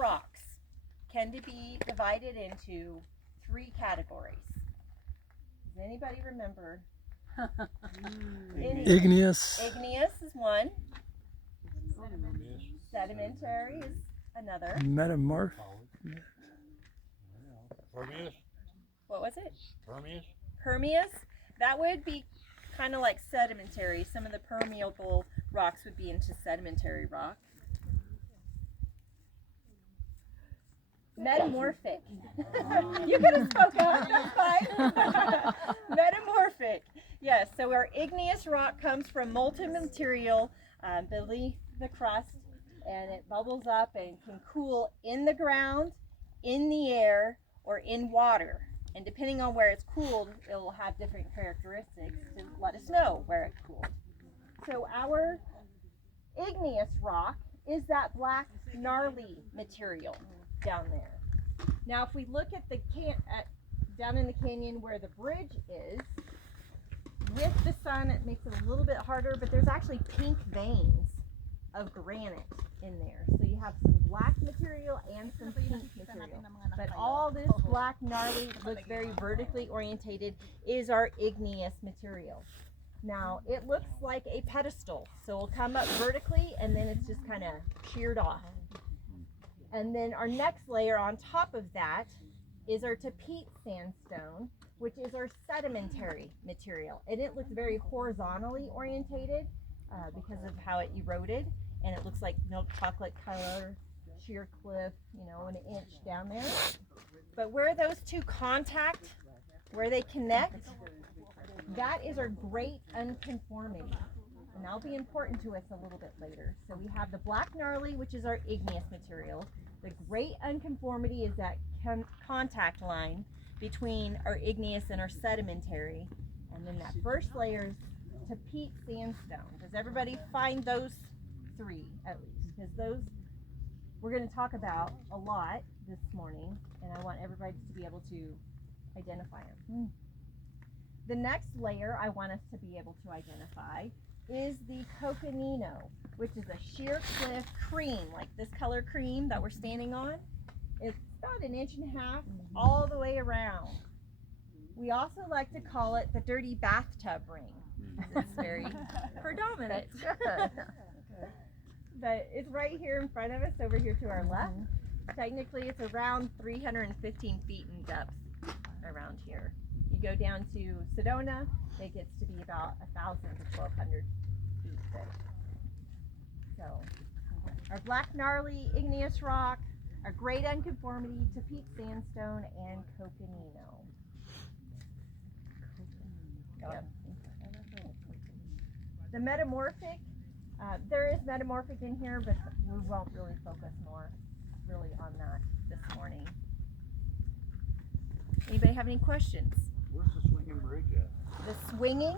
rocks can be divided into 3 categories. Does anybody remember? Igneous. Igneous is one. Sedimentary is another. Metamorph. Permeous? What was it? Permeous? Permeous. That would be kind of like sedimentary. Some of the permeable rocks would be into sedimentary rock. Metamorphic. You could have spoken up, that's fine. Metamorphic. Yes, so our igneous rock comes from molten material beneath the crust, and it bubbles up and can cool in the ground, in the air, or in water. And depending on where it's cooled, it will have different characteristics to let us know where it cooled. So our igneous rock is that black gnarly material down there. Now if we look at the down in the canyon where the bridge is, with the sun it makes it a little bit harder, but there's actually pink veins of granite in there. So you have some black material and some pink material. But all this black gnarly looks very vertically orientated is our igneous material. Now it looks like a pedestal, so it'll come up vertically and then it's just kind of sheared off. And then our next layer on top of that is our tapete sandstone, which is our sedimentary material. And it looks very horizontally orientated because of how it eroded, and it looks like milk chocolate color, sheer cliff, you know, an inch down there. But where those two contact, where they connect, that is our great unconformity. And that'll be important to us a little bit later. So we have the black gnarly, which is our igneous material. The great unconformity is that contact line between our igneous and our sedimentary. And then that first layer is tapete sandstone. Does everybody find those 3 at least? Because those we're going to talk about a lot this morning, and I want everybody to be able to identify them. The next layer I want us to be able to identify is the coconino, which is a sheer cliff cream, like this color cream that we're standing on. It's about 1.5 inches all the way around. We also like to call it the dirty bathtub ring. It's very predominant. But it's right here in front of us, over here to our left. Technically, it's around 315 feet in depth around here. You go down to Sedona, it gets to be about 1,000 to 1,200 feet thick. So, our black gnarly igneous rock, our great unconformity, tapete sandstone, and coconino. Yep. The metamorphic, there is metamorphic in here, but we won't really focus more really on that this morning. Anybody have any questions? Where's the swinging bridge at? The swinging